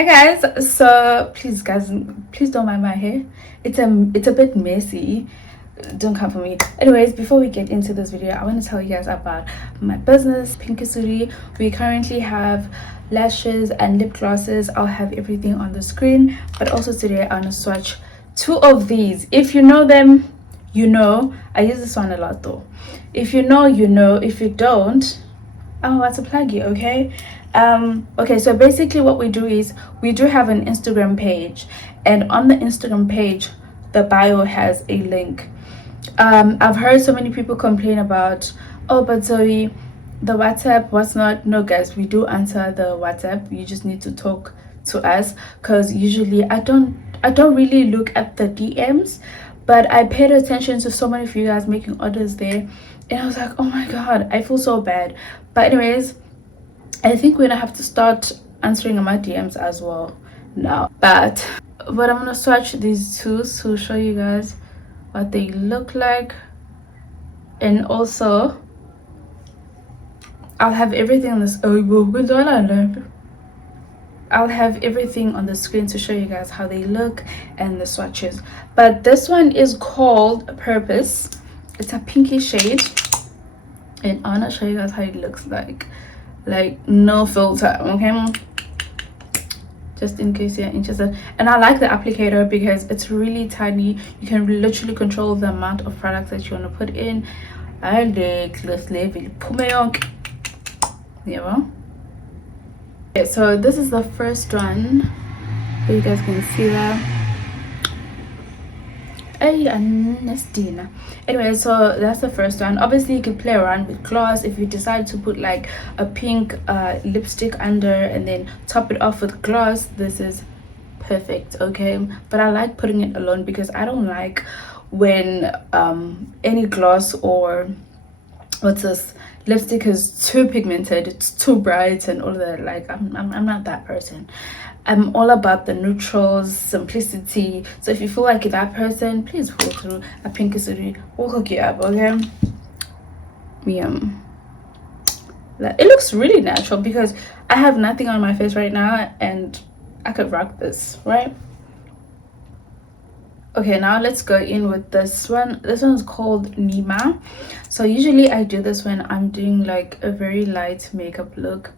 Hi guys, so please guys, please don't mind my hair. It's a bit messy. Don't come for me. Anyways, before we get into this video, I want to tell you guys about my business, Pinky Suri. We currently have lashes and lip glosses. I'll have everything on the screen, but also today I'm gonna swatch two of these. If you know them, you know. I use this one a lot though. If you know, you know. If you don't, I'm about to plug you, okay? Okay, so basically what we do is we do have an Instagram page, and on the Instagram page the bio has a link. I've heard so many people complain about, oh, but Zoe, the WhatsApp, what's not? No guys, we do answer the WhatsApp. You just need to talk to us, because usually I don't really look at the DMs, but I paid attention to so many of you guys making orders there, and I was like, oh my god, I feel so bad. But anyways, I think we're gonna have to start answering my DMs as well now. But I'm gonna swatch these two to show you guys what they look like, and also I'll have everything on this. I'll have everything on the screen to show you guys how they look and the swatches. But this one is called Purpose. It's a pinky shade, and I wanna show you guys how it looks like no filter, okay, just in case you're interested. And I like the applicator because it's really tiny. You can literally control the amount of products that you want to put in. I like this level. Yeah. Okay, so this is the first one, so you guys can see that. Anyway, so that's the first one. Obviously you can play around with gloss if you decide to put like a pink lipstick under and then top it off with gloss. This is perfect, okay? But I like putting it alone because I don't like when any gloss or what's this lipstick is too pigmented, it's too bright and all that. Like I'm not that person. I'm all about the neutrals, simplicity. So if you feel like that person, please go through a Pinky Suri. We'll hook you up, okay? It looks really natural because I have nothing on my face right now and I could rock this, right? Okay, now let's go in with this one. This one is called Nima. So usually I do this when I'm doing like a very light makeup look,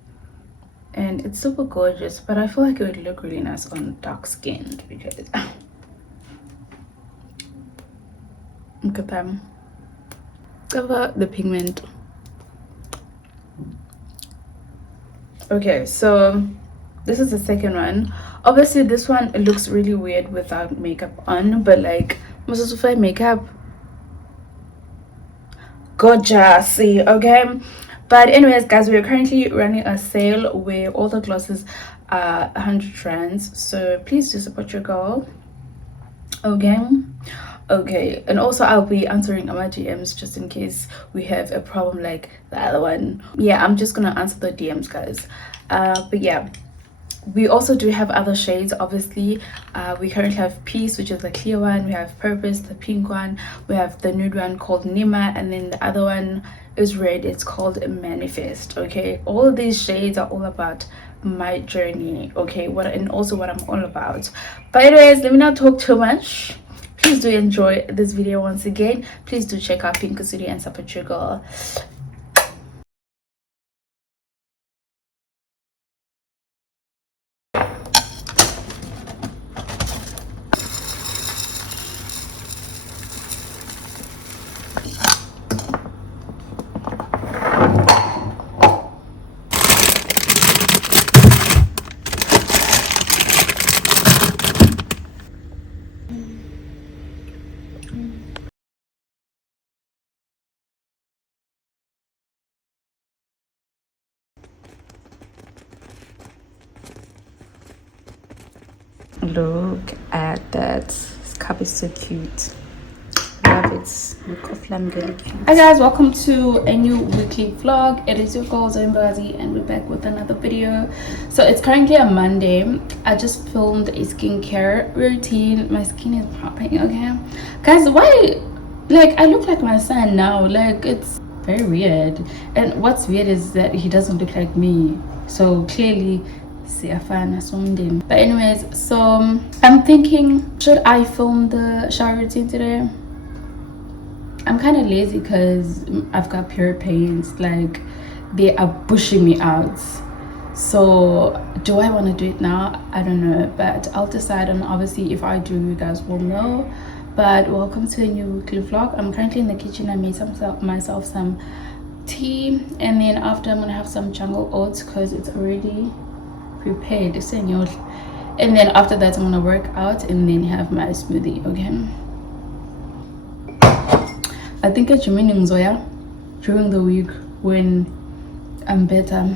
and it's super gorgeous, but I feel like it would look really nice on dark skinned because look at them, cover the pigment. Okay, so this is the second one. Obviously this one, it looks really weird without makeup on, but like most of my makeup gorgeous, okay? But anyways guys, we're currently running a sale where all the glosses are 100 rands, so please do support your girl, okay? And also I'll be answering my DMs just in case we have a problem like the other one. Yeah, I'm just gonna answer the DMs, guys. But yeah, we also do have other shades. Obviously we currently have Peace, which is the clear one. We have Purpose, the pink one. We have the nude one called Nima, and then the other one is red. It's called Manifest, okay? All of these shades are all about my journey, okay? And also what I'm all about. But anyways, let me not talk too much. Please do enjoy this video. Once again, please do check out Pinky Suri and support your girl. Look at that. This cup is so cute. Love it. Really cute. Hi guys, welcome to a new weekly vlog. It is your girl Zimbazi, and we're back with another video. So it's currently a Monday. I just filmed a skincare routine. My skin is popping, okay? Guys, why, like, I look like my son now. Like, it's very weird. And what's weird is that he doesn't look like me. So clearly But anyways, so I'm thinking, should I film the shower routine today? I'm kind of lazy because I've got period pains, like they are pushing me out. So do I want to do it now? I don't know, but I'll decide, and obviously if I do, you guys will know. But welcome to a new weekly vlog. I'm currently in the kitchen. I made myself some tea, and then after I'm gonna have some jungle oats because it's already prepared, and then after that I'm gonna work out and then have my smoothie. Okay, I think it's during the week when I'm better,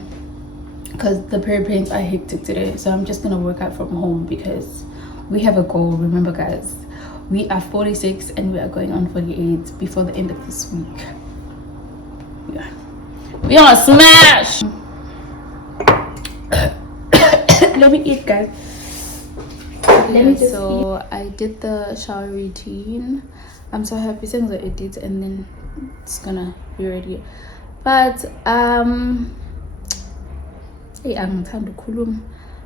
because the period pains are hectic today. So I'm just gonna work out from home because we have a goal. Remember guys, we are 46 and we are going on 48 before the end of this week. Yeah, we gonna smash. Let me eat guys. So I did the shower routine. I'm so happy since I edit and then it's gonna be ready. But hey, I'm trying to kulum.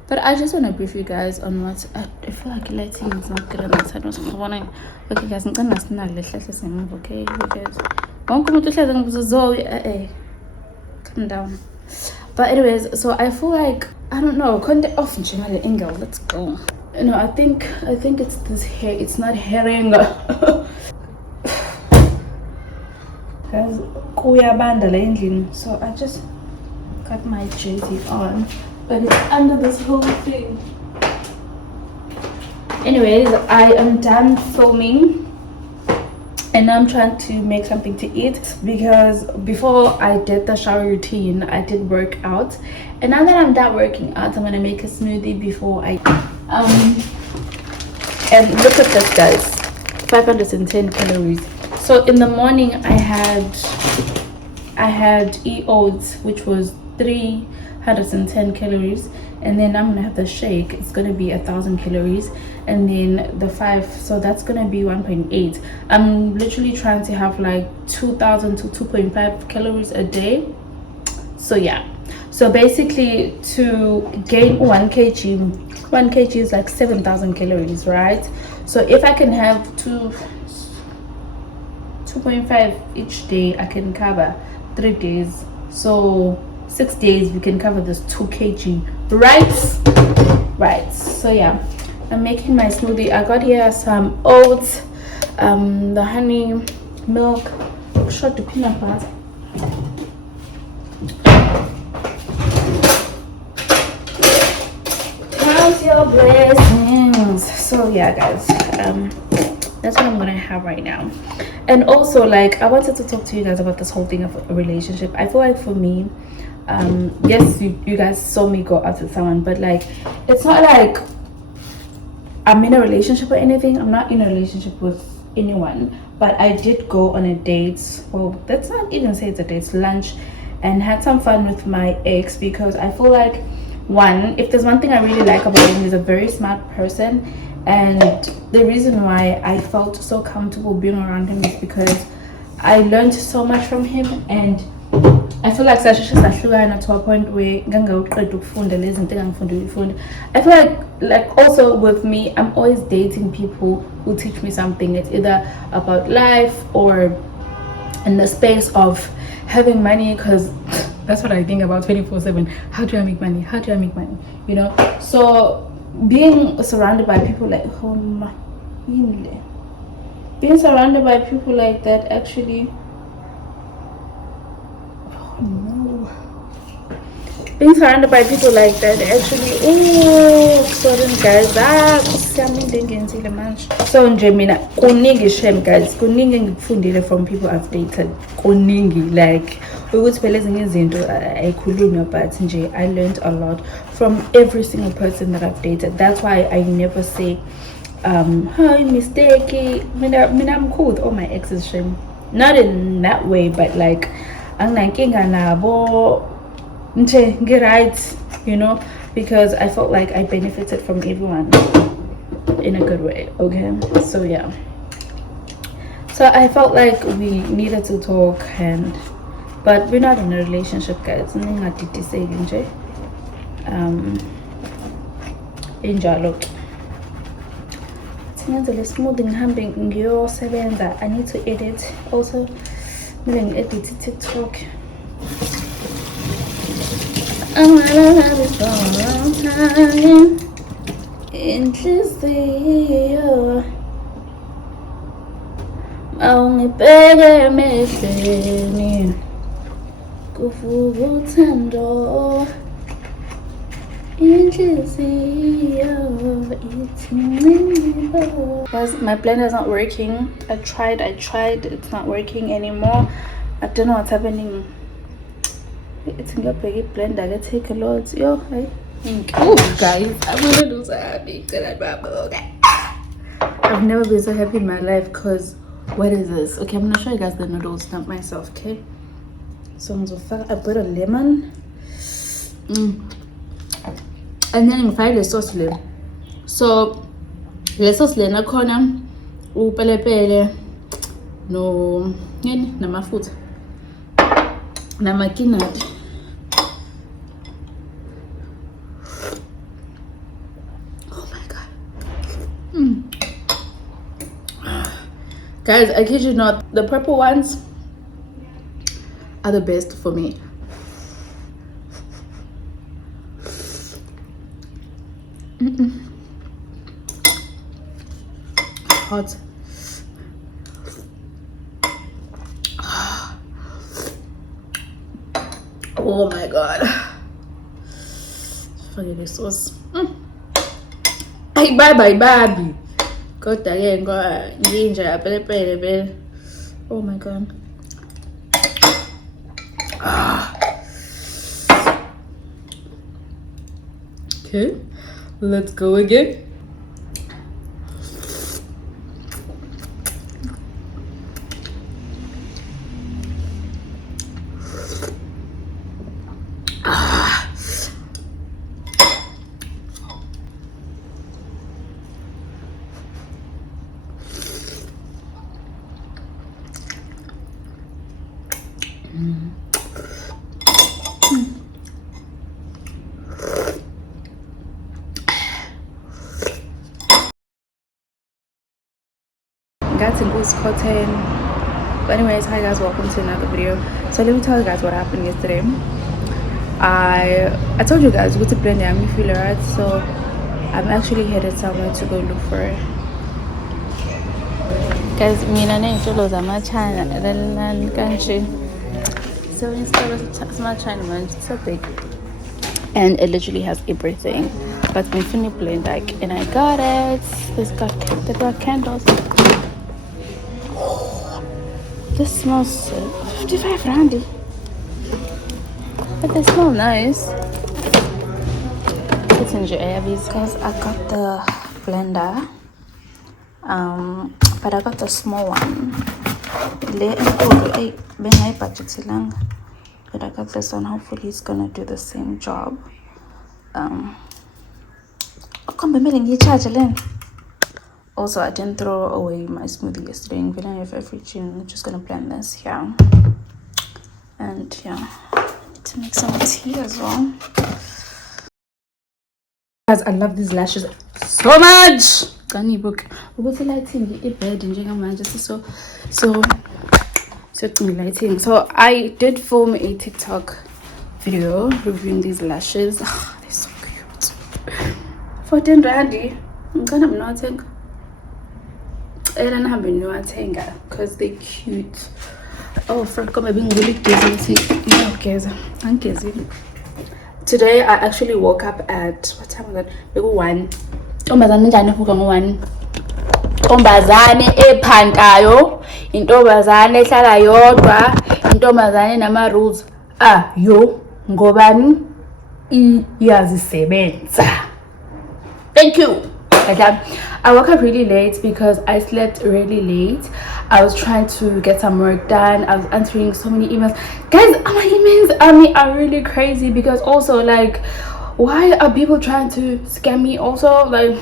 But I just want to brief you guys on what I feel like lighting is not good on that side. Okay guys, I'm gonna snag the classes and move, okay? Because calm down. But anyways, so I feel like, I don't know, content off angle. Let's go. No, I think it's this hair. It's not herring. Guys, so I just got my jersey on, but it's under this whole thing. Anyways, I am done filming and now I'm trying to make something to eat, because before I did the shower routine I did work out, and now that I'm done working out I'm gonna make a smoothie before I and look at this guys, 510 calories. So in the morning I had oats, which was 310 calories, and then I'm gonna have the shake. It's gonna be 1,000 calories, and then the 5, so that's gonna be 1.8. I'm literally trying to have like 2,000 to 2.5 calories a day. So yeah, so basically to gain 1 kg is like 7,000 calories, right? So if I can have 2.5 each day, I can cover 3 days. So 6 days we can cover this 2 kg, right? So yeah, I'm making my smoothie. I got here some oats, the honey, milk, shot the peanut butter. Count your blessings. So yeah guys, that's what I'm gonna have right now. And also, like, I wanted to talk to you guys about this whole thing of a relationship. I feel like for me, yes, you guys saw me go out with someone, but like, it's not like I'm in a relationship or anything. I'm not in a relationship with anyone, but I did go on a date. Well, let's not even say it's a date, it's lunch, and had some fun with my ex, because I feel like, one, if there's one thing I really like about him, he's a very smart person. And the reason why I felt so comfortable being around him is because I learned so much from him, and I feel like to a point where I feel like also with me, I'm always dating people who teach me something. It's either about life or in the space of having money, because that's what I think about 24/7. How do I make money? How do I make money? You know? So being surrounded by people like being surrounded by people like that actually being surrounded by people like that actually, oh sorry guys, so nje mina kuningi shame guys, kuningi ngikufundile from people I've dated, kuningi, like ukuthi phela ezinye izinto ayikhulunywa, but nje I learned a lot from every single person that I've dated. That's why I never say hi mistake. I'm cool with all my exes, shame, not in that way, but like anginankinga nabo nje right, you know, because I felt like I benefited from everyone in a good way. Okay, so yeah, so I felt like we needed to talk, but we're not in a relationship guys. injalo ngenzele smooth ngihambe ngiyosebenza. I need to edit also. Kumele ngi-edit TikTok. I'm gonna have it for a long time. Inhliziyo mawungibheke emehlweni kuvuka uthando. Guys, my blender is not working. I tried, it's not working anymore. I don't know what's happening. It's in your big blender. Let's take a look. Yo, hey. Oh, guys, I'm gonna so happy. I've never been so happy in my life because what is this? Okay, I'm gonna show you guys the noodles, not myself, okay? So I'm gonna I put a lemon. And then ngifake le sauce le. So le sauce le nakhona upelepele no yini namafutha namakinati. Oh my god. Guys, I kid you not, the purple ones are the best for me. Hot. Oh my god. Forget the sauce. Hey, bye baby. Got again, got ginger, pepper. Oh my god. Okay, let's go again. Got to lose cotton. But anyways, hi guys, welcome to another video. So let me tell you guys what happened yesterday. I told you guys what to blend the filler, right? So I'm actually headed somewhere to go look for it. Guys, so instead of small Chinaman, it's so big. And it literally has everything. But my funny blend like, and I got it. They got candles. This smells 55 randy, but they smell nice. It's in your air, guys. I got the blender, but I got the small one. But I got this one. Hopefully, it's gonna do the same job. Also, I didn't throw away my smoothie yesterday. I'm just gonna blend this here. And yeah, to make some tea as well. Guys, I love these lashes so much. Lighting so I did film a TikTok video reviewing these lashes. They're so cute. 14 randy. I'm gonna not think. I don't have a new tenga because they're cute. Oh, frick, I'm being really busy. Today I actually woke up at what time was that? Maybe 1. Intombazane ephantayo, intombazane ehlala yodwa, intombazane nama rules. Yo ngobani iyazisebenza. Thank you. I woke up really late because I slept really late. I was trying to get some work done. I was answering so many emails. Guys, my emails are really crazy because also like, why are people trying to scam me also? Like,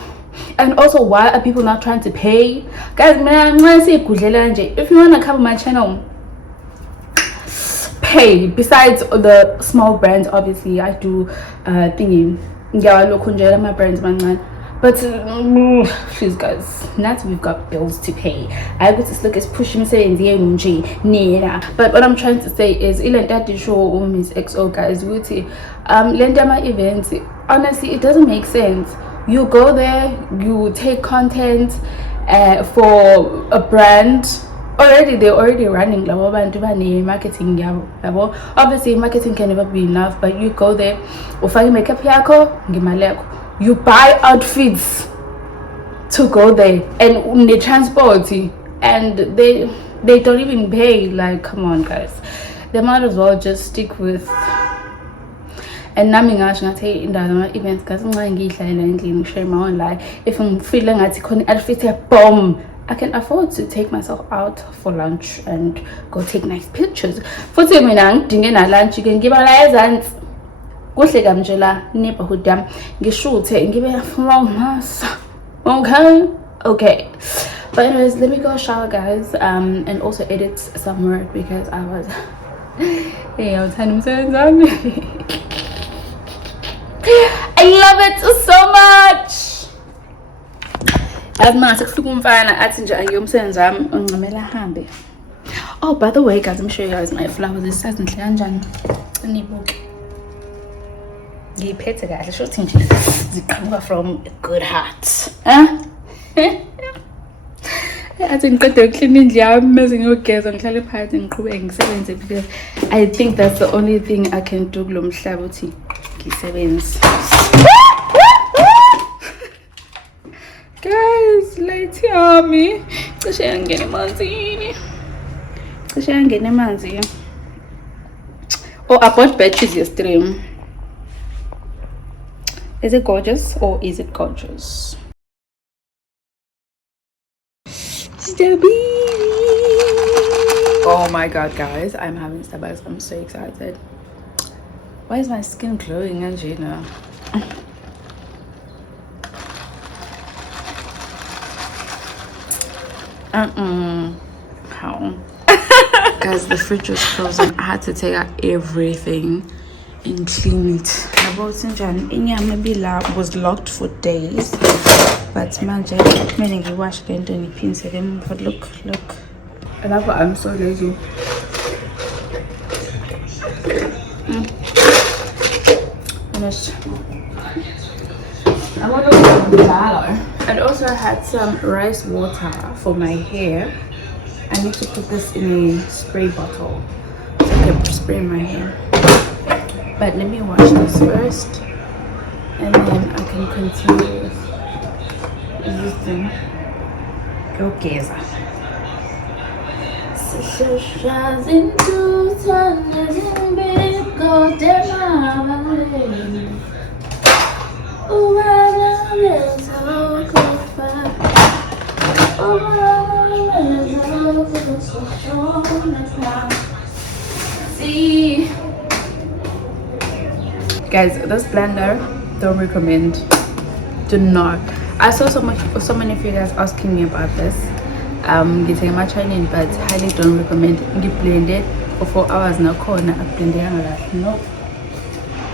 and also why are people not trying to pay? Guys, if you want to cover my channel, pay. Besides the small brands, obviously I do thingy ngiyawalokhunjela my brands mancane. But please guys, not we've got bills to pay. I would just look as pushing saying the nina. But what I'm trying to say is ilentati show Miss XO guys lendama events, honestly it doesn't make sense. You go there, you take content for a brand. They're already running marketing. Obviously marketing can never be enough, but you go there, ufake makeup yako, you buy outfits to go there, and the transport, and they don't even pay. Like, come on guys, they might as well just stick with. And nami ngasho ngathi indawo ama events kasi nxa ngiyidlalela endlini share my own life. If I'm feeling ngathi khona outfit bomb, I can afford to take myself out for lunch and go take nice pictures. Futhi mina ngidinge na lunch ke ngiba la ezansi kuhle kamnje la neighborhood yami ngishuthe ngibe masa. Okay. But anyways, let me go shower guys and also edit some work because I was I was having I love it so much. Oh, by the way guys, I'm show you guys my flowers. This has from a good heart. I think because I think that's the only thing I can do. Guys, let's hear me. Oh, I bought batteries yesterday. Is it gorgeous or is it gorgeous? Oh my god guys, I'm having Starbucks. I'm so excited. Why is my skin glowing, Angela? How? Guys, the fridge was frozen. I had to take out everything and clean it. I bought maybe was locked for days, but manje meaning you wash the and pins again. But look. And I'm so lazy. Finished. I want to go to the and also I had some rice water for my hair. I need to put this in a spray bottle so I can spray my hair. But let me wash this first and then I can continue with using okay. See guys, this blender don't recommend. Do not. I saw so many of you guys asking me about this getting my Chinese, but highly don't recommend. You blend it for 4 hours now corner blend it. No,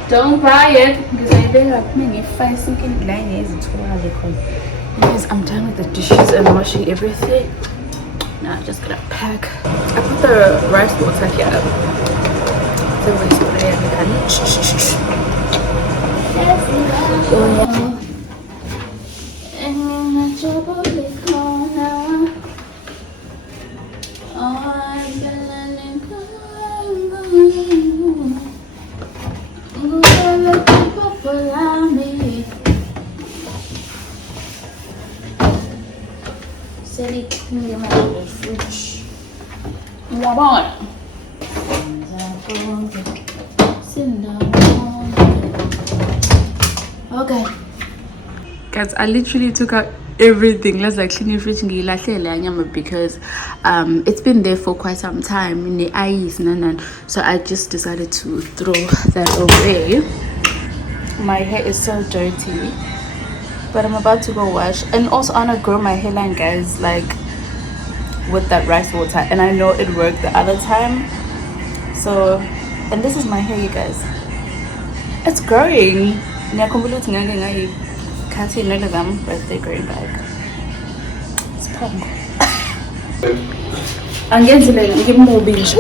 don't buy it because I think like many fine sinking line is guys. I'm done with the dishes and washing everything. Now I'm just gonna pack. I put the rice water here. The rice water okay guys, I literally took out everything. Let's like clean fridge because it's been there for quite some time in the eyes, so I just decided to throw that away. My hair is so dirty, but I'm about to go wash. And also I want to grow my hairline guys, like with that rice water, and I know it worked the other time. So, and this is my hair you guys, it's growing. ngiyakhumbula ukuthi ngake ngayikhathi iy'nwele zami birthday growing back. Siphongo angenzi lena ngimubi nje.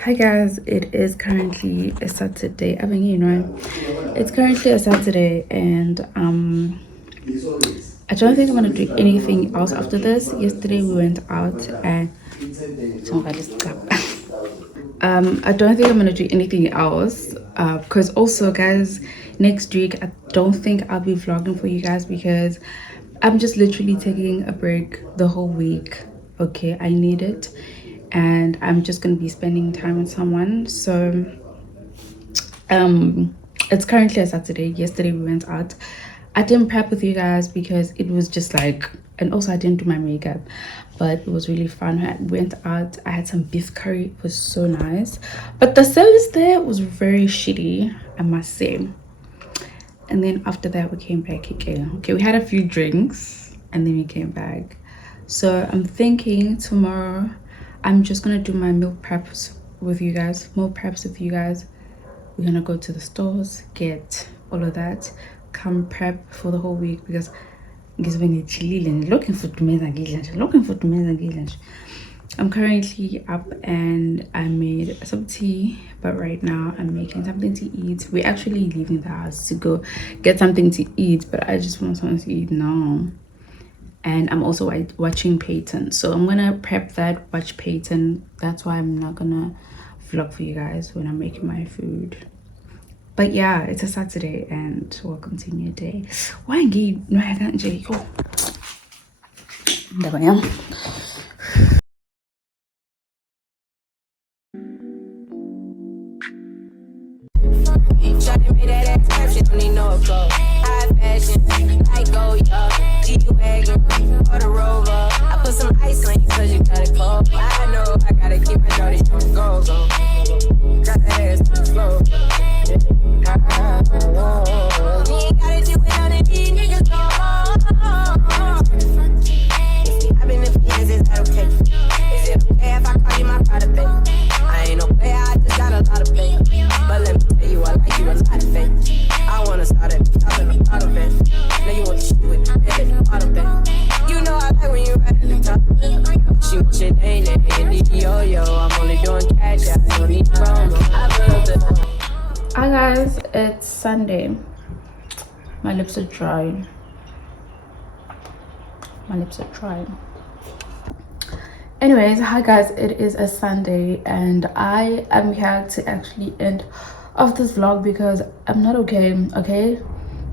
Hi guys, it is currently a Saturday. I mean, you know, it's currently a Saturday, and I don't think I'm gonna do anything else after this. Yesterday we went out and I don't think I'm gonna do anything else because also guys, next week I don't think I'll be vlogging for you guys because I'm just literally taking a break the whole week. Okay, I need it, and I'm just gonna be spending time with someone. So it's currently a Saturday. Yesterday we went out. I didn't prep with you guys because it was just like, and also I didn't do my makeup, but it was really fun. I went out, I had some beef curry. It was so nice, but the service there was very shitty, I must say. And then after that we came back again. Okay, we had a few drinks and then we came back. So I'm thinking tomorrow I'm just gonna do my meal preps with you guys. We're gonna go to the stores, get all of that, come prep for the whole week because looking for I'm currently up and I made some tea, but right now I'm making something to eat. We're actually leaving the house to go get something to eat, but I just want something to eat now. And I'm also watching Peyton, so I'm gonna prep that, watch Peyton. That's why I'm not gonna vlog for you guys when I'm making my food. But yeah, it's a Saturday and welcome to new day. Why no I can't go. Or the Rover. I put some ice on you cause you got it cold. I know I gotta keep my dirty on go. Got that ass to the floor. You ain't gotta do it on the D, niggas go. I've been in fiends, is that okay? Is it okay if I call you my pride, babe? I ain't no player, I just got a lot of faith. But let me tell you, I like you a lot of faith. I wanna start at the top and the bottom, man. Now you want to shoot with the head at the bottom, man. You know I like when you right at the top. She want shit, ain't it? Yo, I'm only doing cash, I don't need promo. Hi guys, it's Sunday. My lips are dry. Anyways, hi guys, it is a Sunday and I am here to actually end off this vlog because I'm not okay.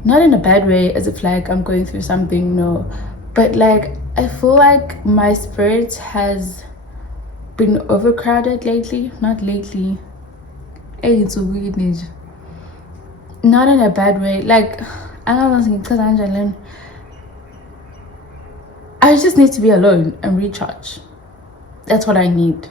Not in a bad way as if like I'm going through something, no, but like I feel like my spirit has been overcrowded lately. Not lately, hey, it's a weird age. Not in a bad way, like I just need to be alone and recharge. That's what I need,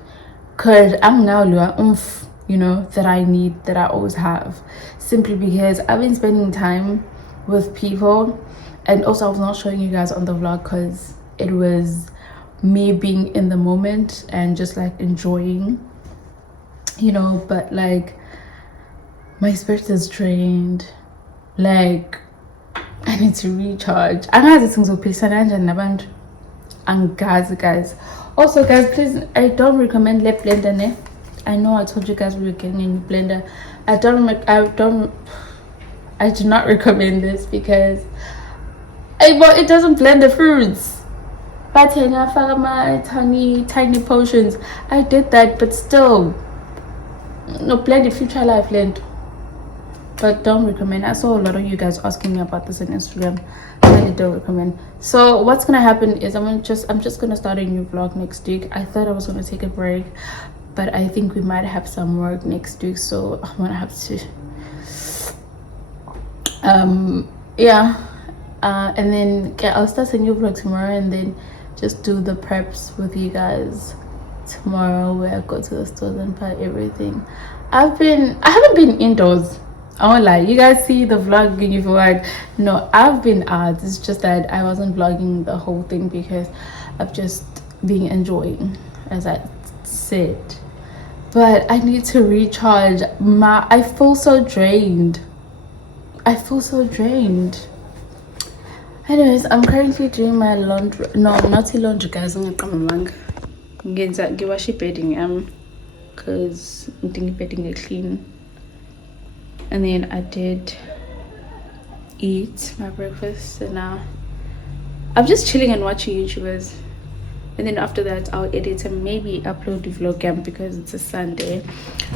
because I'm now you know, that I need, that I always have, simply because I've been spending time with people. And also I was not showing you guys on the vlog because it was me being in the moment and just like enjoying, you know, but like my spirit is drained. Like I need to recharge. I know things will piss and guys. Also guys, please, I don't recommend lip blender. I know I told you guys we were getting a new blender. I do not recommend this because it doesn't blend the fruits. But my tiny potions, I did that, but still no, blend the future life blend. But don't recommend. I saw a lot of you guys asking me about this on Instagram. I really don't recommend. So what's gonna happen is I'm just gonna start a new vlog next week. I thought I was gonna take a break, but I think we might have some work next week, so I'm gonna have to and then I'll start a new vlog tomorrow and then just do the preps with you guys tomorrow, where I go to the stores and buy everything. I haven't been indoors. I won't lie, you guys see the vlog going forward. No, I've been out. It's just that I wasn't vlogging the whole thing because I've just been enjoying, as I said. But I need to recharge. I feel so drained. Anyways, I'm currently doing my laundry. No, not laundry, guys. I'm gonna wash bedding because I'm thinking bedding is clean. And then I did eat my breakfast, and now I'm just chilling and watching YouTubers. And then after that, I'll edit and maybe upload the vlog because it's a Sunday.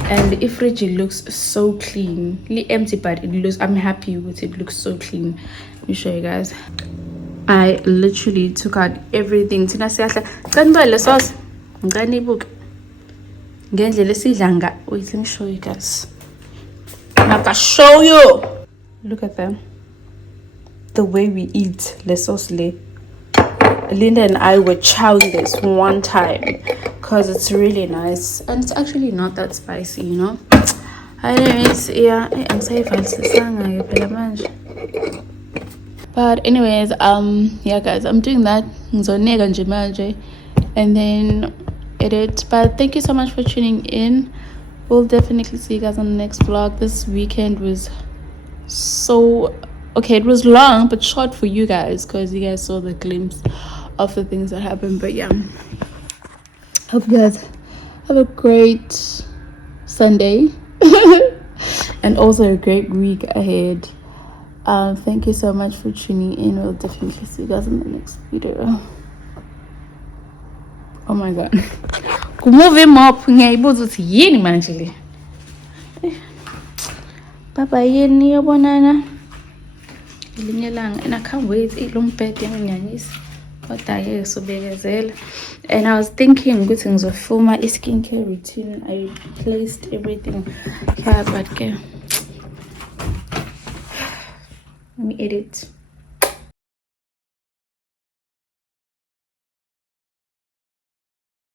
And the fridge looks so clean, empty, but it looks, I'm happy with it. It looks so clean. Let me show you guys. I literally took out everything. Tina siyahla kanibale sauce ngani book ngendlela esidla. Wait, let me show you guys. I'll show you. Look at them. The way we eat the sauce. Linda and I were chowing this one time because it's really nice and it's actually not that spicy, you know. Anyways, yeah, I'm safe. But anyways, yeah, guys, I'm doing that. And then edit. But thank you so much for tuning in. We'll definitely see you guys on the next vlog. This weekend was so okay. It was long but short for you guys because you guys saw the glimpse of the things that happened. But yeah, hope you guys have a great Sunday and also a great week ahead. Thank you so much for tuning in. We'll definitely see you guys in the next video. Oh my god, kumove him up. Bye bye yeni yobonana elinye ilanga, and I can't wait ilompete yanginyanyisa. And I was thinking ukuthi ngizofilma skincare routine. I placed everything here, but okay, let me edit.